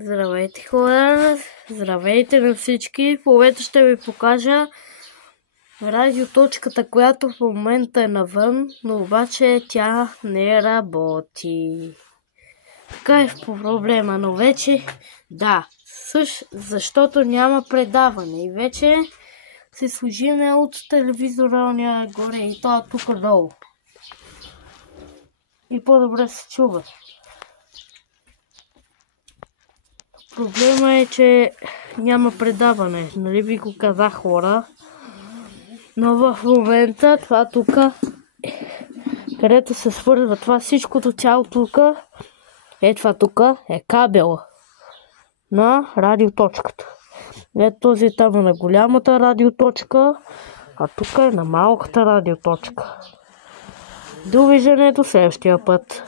Здравейте, хора! Здравейте на всички! В момента ще ви покажа радиоточката, която в момента е навън, но обаче тя не работи. Така е в проблема, но вече да, защото няма предаване и вече се служиме от телевизоралния горе и това тук долу. И по-добре се чува. Проблема е, че няма предаване, нали ви го казах, хора. Но в момента това тук, където се свързва това всичкото цяло тук, това тук е кабел на радиоточката. Този там е на голямата радиоточка, а тук е на малката радиоточка. Довиждане до следващия път.